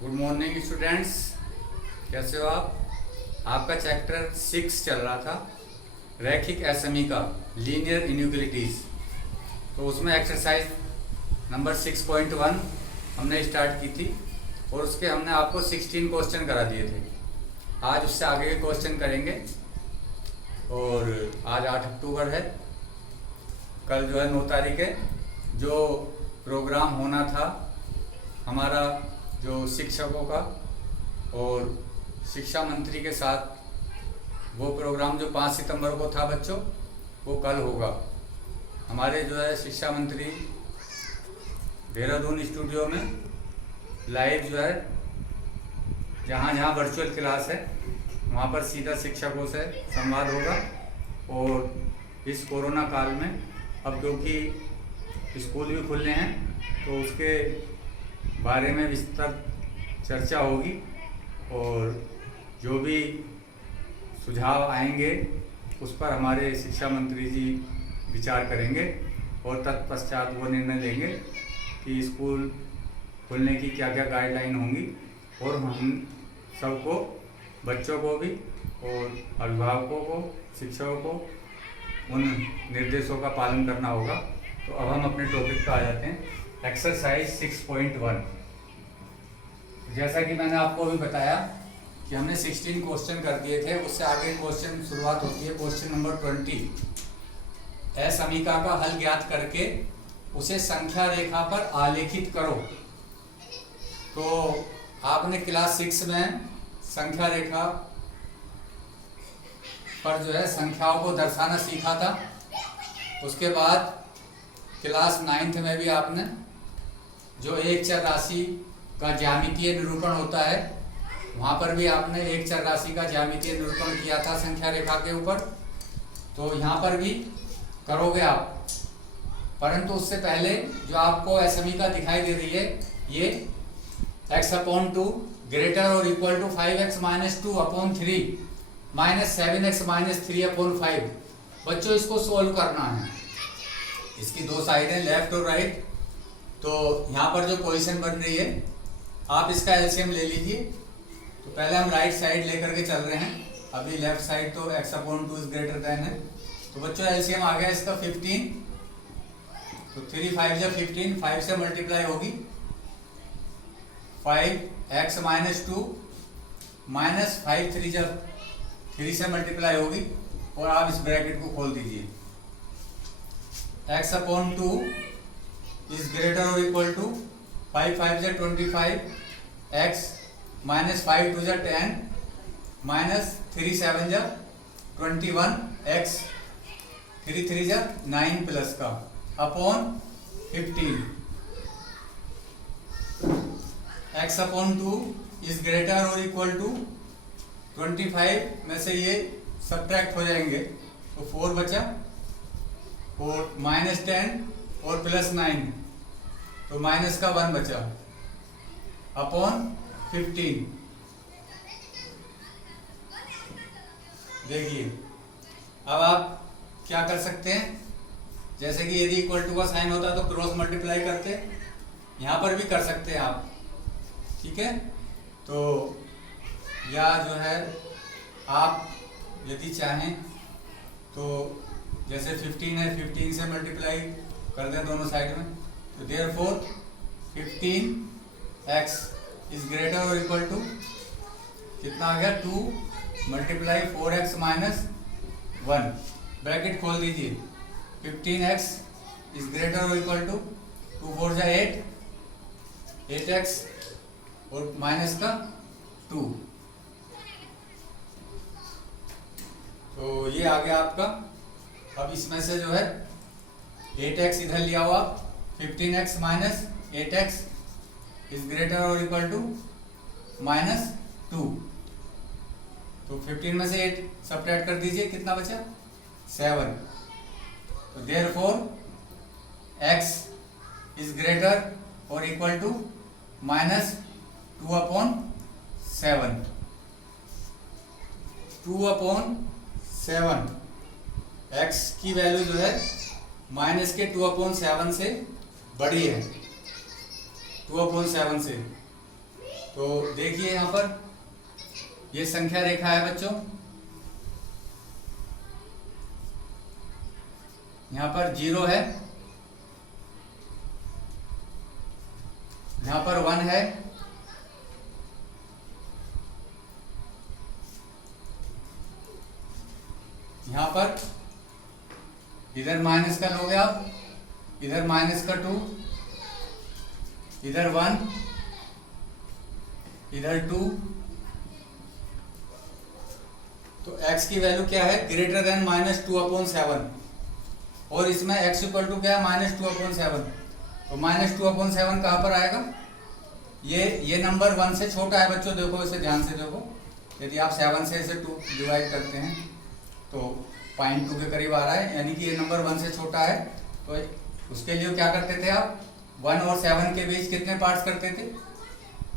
Good morning students, कैसे हो आप? आपका चैप्टर 6 चल रहा था, रैखिक असमी का, लीनियर इनइक्वालिटीज़। तो उसमें एक्सरसाइज नंबर 6.1 हमने स्टार्ट की थी और उसके हमने आपको 16 क्वेश्चन करा दिए थे। आज उससे आगे के क्वेश्चन करेंगे और आज 8 अक्टूबर है, कल जो है 9 तारीख है। जो प्रोग्राम होना था हमारा जो शिक्षकों का और शिक्षा मंत्री के साथ, वो प्रोग्राम जो 5 सितंबर को था बच्चों, वो कल होगा। हमारे जो है शिक्षा मंत्री देहरादून स्टूडियो में लाइव जो है, जहाँ जहाँ वर्चुअल क्लास है वहाँ पर सीधा शिक्षकों से संवाद होगा। और इस कोरोना काल में अब क्योंकि स्कूल भी खुलने हैं तो उसके बारे में विस्तृत चर्चा होगी और जो भी सुझाव आएंगे उस पर हमारे शिक्षा मंत्री जी विचार करेंगे और तत्पश्चात वो निर्णय लेंगे कि स्कूल खुलने की क्या क्या गाइडलाइन होंगी। और हम सबको, बच्चों को भी और अभिभावकों को, शिक्षकों को उन निर्देशों का पालन करना होगा। तो अब हम अपने टॉपिक पर आ जाते हैं, एक्सरसाइज 6.1। जैसा कि मैंने आपको अभी बताया कि हमने 16 क्वेश्चन कर दिए थे, उससे आगे क्वेश्चन शुरुआत होती है क्वेश्चन नंबर 20। असमीका का हल ज्ञात करके उसे संख्या रेखा पर आलेखित करो। तो आपने क्लास 6 में संख्या रेखा पर जो है संख्याओं को दर्शाना सीखा था। उसके बाद क्लास 9th में भी आपने जो एक चर राशि का ज्यामितीय निरूपण होता है, वहाँ पर भी आपने एक चर राशि का ज्यामितीय निरूपण किया था संख्या रेखा के ऊपर। तो यहाँ पर भी करोगे आप, परंतु उससे पहले जो आपको असमीका दिखाई दे रही है, ये x/2 ग्रेटर और इक्वल टू 5x - 2/3 -7x - 3/5। बच्चों इसको सोल्व करना है। इसकी दो साइडें लेफ्ट और राइट। तो यहाँ पर जो पोजीशन बन रही है, आप इसका एलसीएम ले लीजिए। तो पहले हम राइट साइड लेकर के चल रहे हैं, अभी लेफ्ट साइड तो x/2 इज ग्रेटर देन है। तो बच्चों एलसीएम आ गया इसका 15। तो 3 5 जा 15, 5 से मल्टीप्लाई होगी 5x - 2 -5 3 जा 3 से मल्टीप्लाई होगी। और आप इस ब्रैकेट को खोल दीजिए। x/2 इज ग्रेटर और इक्वल टू 5 5 जा 25, x -5 2 जा 10 -3 7 जा 21, x 3 3 जा 9 प्लस का अपॉन 15। x/2 इज ग्रेटर और इक्वल टू 25 में से ये सब्ट्रैक्ट हो जाएंगे तो 4 बचा, और -10 और +9 तो माइनस का 1 बचा अपॉन 15। देखिए अब आप क्या कर सकते हैं, जैसे कि यदि इक्वल टू का साइन होता तो क्रॉस मल्टीप्लाई करते, यहाँ पर भी कर सकते हैं आप, ठीक है। तो या जो है आप यदि चाहें तो जैसे 15 है, 15 से मल्टीप्लाई कर दें दोनों साइड में। तो देयरफॉर 15x इज ग्रेटर और इक्वल टू कितना आ गया, 2 × 4x - 1 ब्रैकेट खोल दीजिए। 15x इज ग्रेटर और इक्वल टू 2 4 जा 8, 8x और माइनस का 2। तो ये आ गया आपका। अब इसमें से जो है 8x इधर लिया हुआ, 15x - 8x इज ग्रेटर और इक्वल टू -2। तो 15 में से 8 सब्ट्रैक्ट कर दीजिए, कितना बचा, 7। तो देयरफॉर x इज ग्रेटर और इक्वल टू -2/7। 2/7 x की वैल्यू जो है माइनस के 2/7 से बड़ी है, 2/7 से। तो देखिए यहाँ पर ये संख्या रेखा है बच्चों, यहाँ पर 0 है, यहाँ पर 1 है, यहाँ पर इधर माइनस का लोगे आप, इधर माइनस का 2, इधर 1, इधर 2। तो x की वैल्यू क्या है, ग्रेटर देन -2/7, और इसमें x इक्वल टू क्या है, -2/7। तो -2/7 कहाँ पर आएगा, ये नंबर 1 से छोटा है बच्चों, देखो इसे ध्यान से देखो। यदि आप 7 से इसे 2 डिवाइड करते हैं तो 0.2 के करीब आ रहा है, यानी कि ये नंबर 1 से छोटा है। तो उसके लिए क्या करते थे आप, 1 और 7 के बीच कितने पार्ट्स करते थे,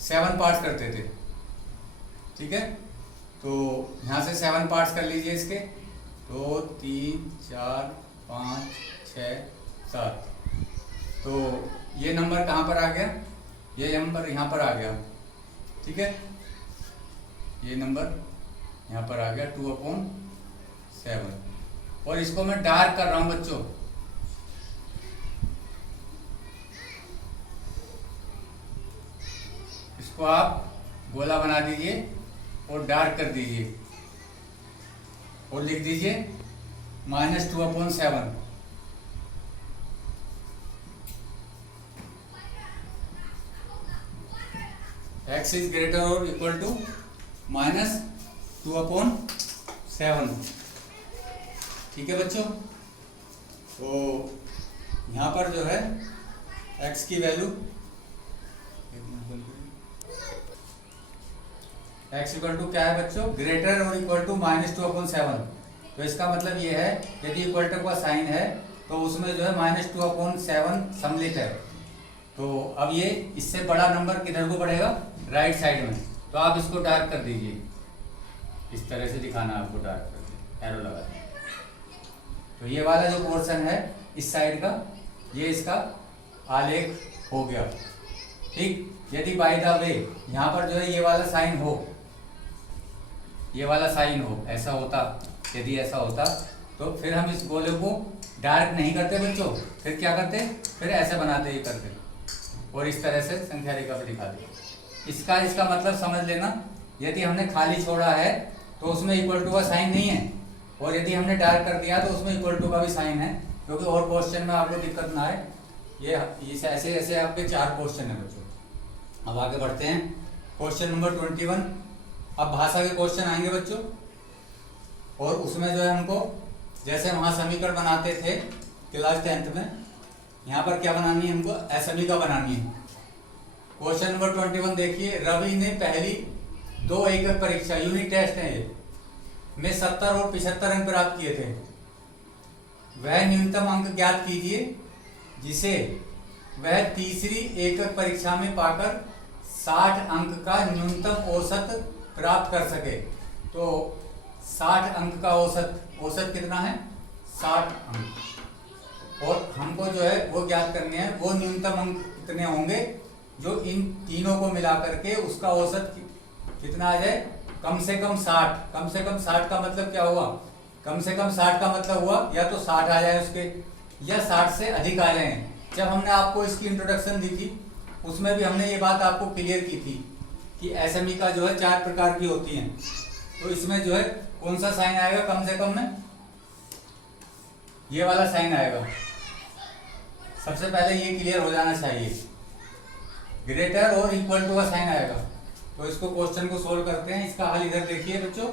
7 पार्ट्स करते थे, ठीक है। तो यहाँ से 7 पार्ट्स कर लीजिए इसके, 2 3 4 5 6 7। तो ये नंबर कहाँ पर आ गया, ये नंबर यहाँ पर आ गया, ठीक है। ये नंबर यहाँ पर आ गया 2/7, और इसको मैं डार्क कर रहा हूँ बच्चों। इसको आप गोला बना दीजिए और डार्क कर दीजिए, और लिख दीजिए -2/7। x इज ग्रेटर और इक्वल टू -2/7, ठीक है बच्चों। तो यहाँ पर जो है x की वैल्यू x इक्वल टू क्या है बच्चों, ग्रेटर और इक्वल टू -2/7। तो इसका मतलब ये है, यदि इक्वल टू का साइन है तो उसमें जो है -2/7 सम्मिलित है। तो अब ये इससे बड़ा नंबर किधर को बढ़ेगा, राइट साइड में। तो आप इसको डार्क कर दीजिए, इस तरह से दिखाना आपको, डार्क करके एरो लगा दीजिए। तो ये वाला जो पोर्शन है इस साइड का, ये इसका आलेख हो गया, ठीक। यदि बाय द वे यहाँ पर जो है ये वाला साइन हो, ये वाला साइन हो, ऐसा होता, यदि ऐसा होता तो फिर हम इस गोले को डार्क नहीं करते बच्चों, फिर क्या करते, फिर ऐसे बनाते, ये करते और इस तरह से संख्या रेखा पर दिखाते। इसका मतलब समझ लेना, यदि हमने खाली छोड़ा है तो उसमें इक्वल टू का साइन नहीं है, और यदि हमने डार्क कर दिया तो उसमें इक्वल टू का भी साइन है, क्योंकि और क्वेश्चन में आपको दिक्कत ना आए। ये ऐसे ऐसे आपके 4 क्वेश्चन है बच्चों। अब आगे बढ़ते हैं, क्वेश्चन नंबर 21। अब भाषा के क्वेश्चन आएंगे बच्चों, और उसमें जो है हमको जैसे वहाँ समीकरण बनाते थे क्लास 10th में, यहाँ पर क्या बनानी है हमको, असमीका बनानी है। क्वेश्चन नंबर 21 देखिए, रवि ने पहली 2 एकक परीक्षा, यूनिट टेस्ट है ये, में 70 और 75 अंक प्राप्त किए थे। वह न्यूनतम अंक ज्ञात कीजिए जिसे वह तीसरी एकक परीक्षा में पाकर 60 अंक का न्यूनतम औसत प्राप्त कर सके। तो 60 अंक का औसत कितना है, 60 अंक, और हमको जो है वो ज्ञात करने हैं, वो न्यूनतम अंक कितने होंगे जो इन तीनों को मिला करके उसका औसत कितना आ जाए, कम से कम 60। कम से कम 60 का मतलब क्या हुआ, कम से कम 60 का मतलब हुआ या तो 60 आ जाए उसके, या 60 से अधिक आ जाए। जब हमने आपको इसकी इंट्रोडक्शन दी थी उसमें भी हमने ये बात आपको क्लियर की थी कि असमीका जो है 4 प्रकार की होती हैं। तो इसमें जो है कौन सा साइन आएगा, कम से कम में ये वाला साइन आएगा। सबसे पहले ये क्लियर हो जाना चाहिए, ग्रेटर और इक्वल टू का साइन आएगा। तो इसको क्वेश्चन को सोल्व करते हैं। इसका हल इधर देखिए बच्चों,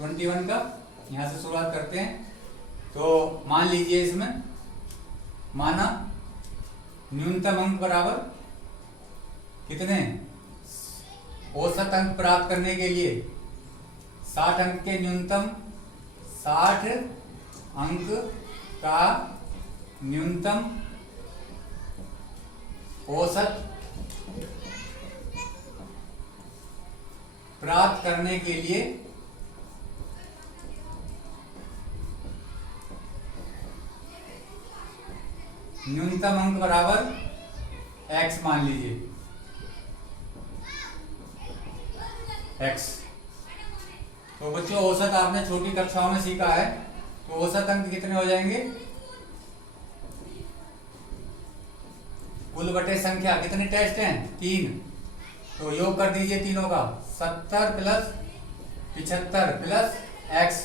21 का, यहाँ से शुरुआत करते हैं। तो मान लीजिए इसमें माना न्यूनतम अंक बराबर कितने, औसत अंक प्राप्त करने के लिए 60 अंक के न्यूनतम, 60 अंक का न्यूनतम औसत प्राप्त करने के लिए न्यूनतम अंक बराबर x मान लीजिए। एक्स। तो बच्चों औसत आपने छोटी कक्षाओं में सीखा है, तो औसत अंक कितने हो जाएंगे? कुल बटे संख्या, कितने टेस्ट हैं? 3। तो योग कर दीजिए तीनों का, 70 प्लस 75 प्लस एक्स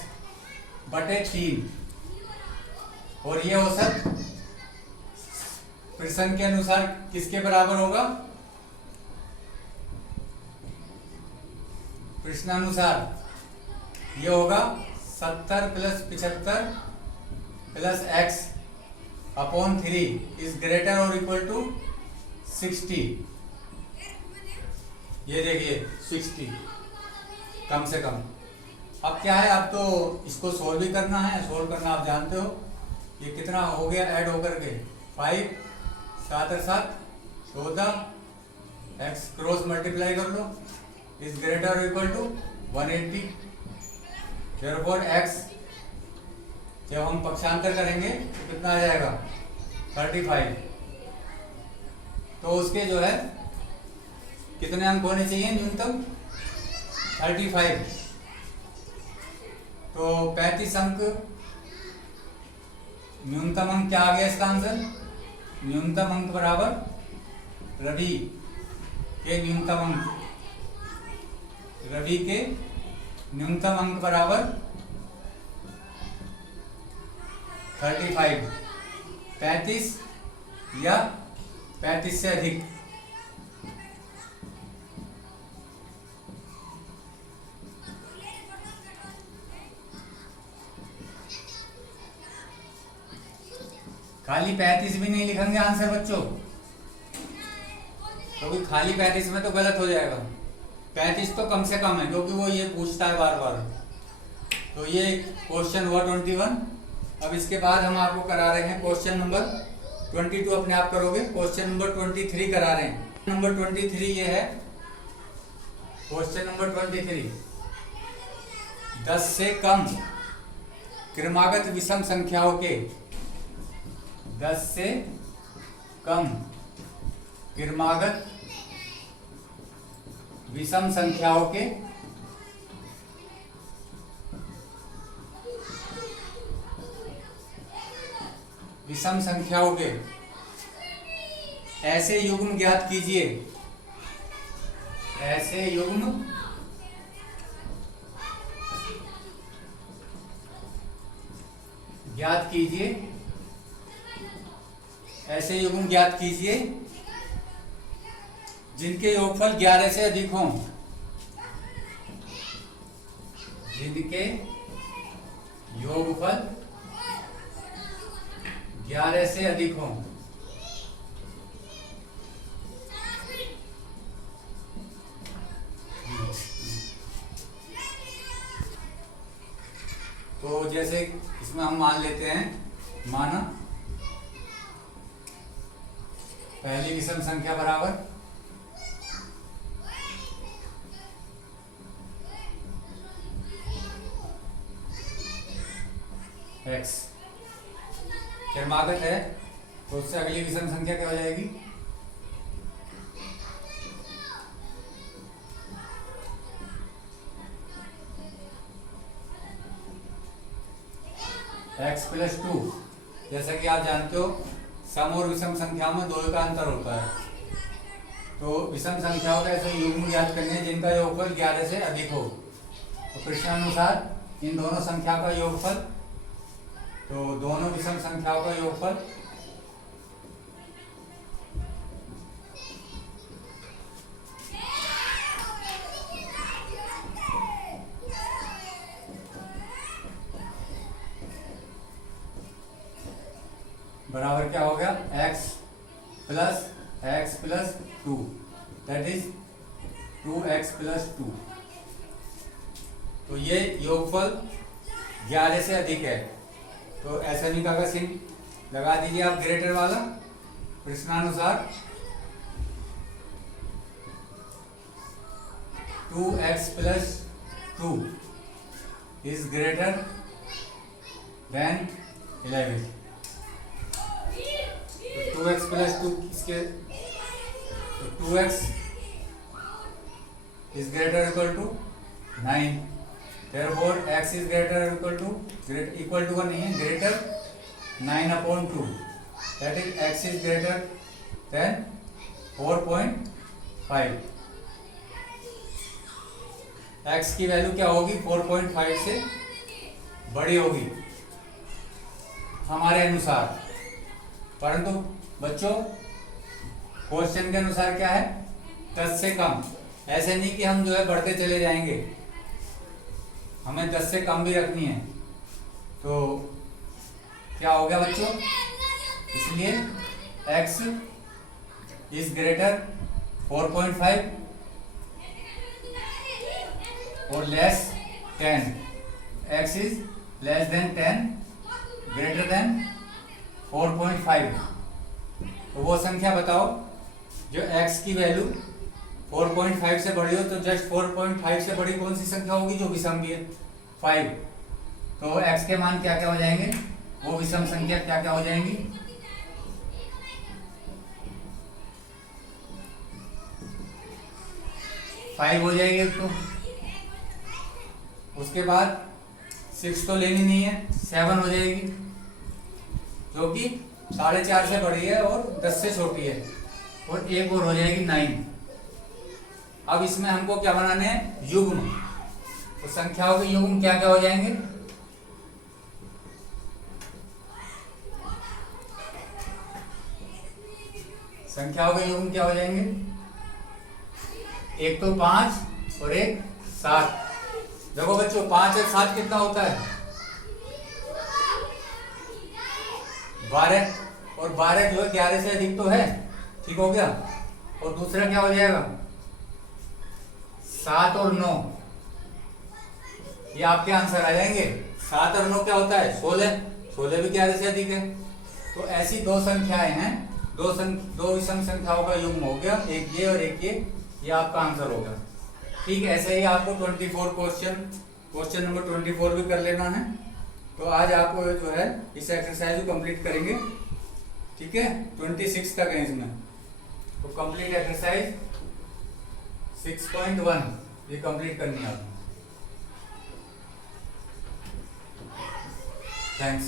बटे 3। और ये औसत प्रश्न के अनुसार किसके बराबर होगा? प्रश्नानुसार ये होगा 70 plus 75 plus x upon 3 is greater और इक्वल टू 60। ये देखिए 60 कम से कम। अब क्या है, अब तो इसको सोल्व भी करना है। सोल्व करना आप जानते हो, ये कितना हो गया ऐड होकर के 5 7 और 7 14, एक्स क्रॉस मल्टीप्लाई कर लो, इज ग्रेटर और इक्वल टू 180। देयरफॉर एक्स जब हम पक्षांतर करेंगे तो कितना आ जाएगा? 35। तो उसके जो है कितने अंक होने चाहिए? न्यूनतम 35। तो 35 अंक न्यूनतम अंक क्या आ गया इसका आंसर? न्यूनतम अंक बराबर रवि के न्यूनतम अंक, रवि के न्यूनतम अंक बराबर 35, 35 या 35 से अधिक। खाली 35 भी नहीं लिखेंगे आंसर बच्चों, क्योंकि खाली 35 में तो गलत हो जाएगा। 35 तो कम से कम है, क्योंकि वो ये पूछता है बार बार। तो ये क्वेश्चन हुआ 21। अब इसके बाद हम आपको करा रहे हैं क्वेश्चन नंबर 22, अपने आप करोगे। क्वेश्चन नंबर 23 करा रहे हैं। नंबर 23 ये है, क्वेश्चन नंबर 23, 10 से कम क्रमागत विषम संख्याओं के, 10 से कम क्रमागत विषम संख्याओं के ऐसे युग्म ज्ञात कीजिए, ऐसे युग्म ज्ञात कीजिए, ऐसे युग्म ज्ञात कीजिए जिनके योगफल 11 से अधिक हों, जिनके योगफल 11 से अधिक हों। तो जैसे इसमें हम मान लेते हैं, माना पहली विषम संख्या बराबर x, क्रमागत है, तो उससे अगली विषम संख्या क्या हो जाएगी? x plus 2। जैसा कि आप जानते हो सम और विषम संख्याओं में 2 का अंतर होता है। तो विषम संख्याओं का ऐसे युग्म ज्ञात करने हैं जिनका योगफल 11 से अधिक हो। तो प्रश्नानुसार इन दोनों संख्या का योगफल, तो दोनों विषम संख्याओं का योगफल बराबर क्या हो गया? x plus 2, that is 2x plus 2। तो ये योगफल 11 से अधिक है, तो ऐसा का चिन्ह लगा दीजिए आप, ग्रेटर वाला। प्रश्नानुसार 2x plus 2 is greater than 11। 2x plus 2 इसके, 2x is greater equal to 9, therefore x is greater or equal to का नहीं है, greater 9/2, that is x is greater than 4.5. x की वैल्यू क्या होगी, 4.5 से बड़ी होगी हमारे अनुसार, परंतु बच्चों क्वेश्चन के अनुसार क्या है, 10 से कम। ऐसे नहीं कि हम जो है बढ़ते चले जाएंगे, हमें 10 से कम भी रखनी है। तो क्या हो गया बच्चों, इसलिए x इज ग्रेटर 4.5 और less 10, x is less than 10 greater than 4.5। तो वो संख्या बताओ जो x की वैल्यू 4.5 से बड़ी हो, तो जस्ट 4.5 से बड़ी कौन सी संख्या होगी जो विषम भी है, 5। तो x के मान क्या क्या हो जाएंगे, वो विषम संख्या क्या क्या हो जाएंगी, 5 हो जाएगी। तो उसके बाद 6 तो लेनी नहीं है, 7 हो जाएगी जो कि 4.5 से बड़ी है और 10 से छोटी है, और एक और हो जाएगी 9। अब इसमें हमको क्या बनाने हैं, युग्म। तो संख्याओं के युग्म क्या क्या हो जाएंगे, संख्याओं के युग्म क्या हो जाएंगे, एक तो 5 और एक 7। देखो बच्चों 5 और 7 कितना होता है, 12, और 12 जो है 11 से अधिक तो है, ठीक हो गया। और दूसरा क्या हो जाएगा, 7 और 9, ये आपके आंसर आ जाएंगे। 7 और 9 क्या होता है, 16, 16 भी 11 से अधिक है। तो ऐसी दो संख्याएं हैं, दो विषम संख्याओं का युग्म हो गया, एक ये और एक ये आपका आंसर होगा। ठीक है, ऐसे ही आपको 24 क्वेश्चन नंबर 24 भी कर लेना है। तो आज आप जो है इस एक्सरसाइज को कंप्लीट करेंगे, ठीक है। 26 तक है इसमें, तो कंप्लीट एक्सरसाइज 6.1 ये कंप्लीट करनी है आपको। थैंक्स।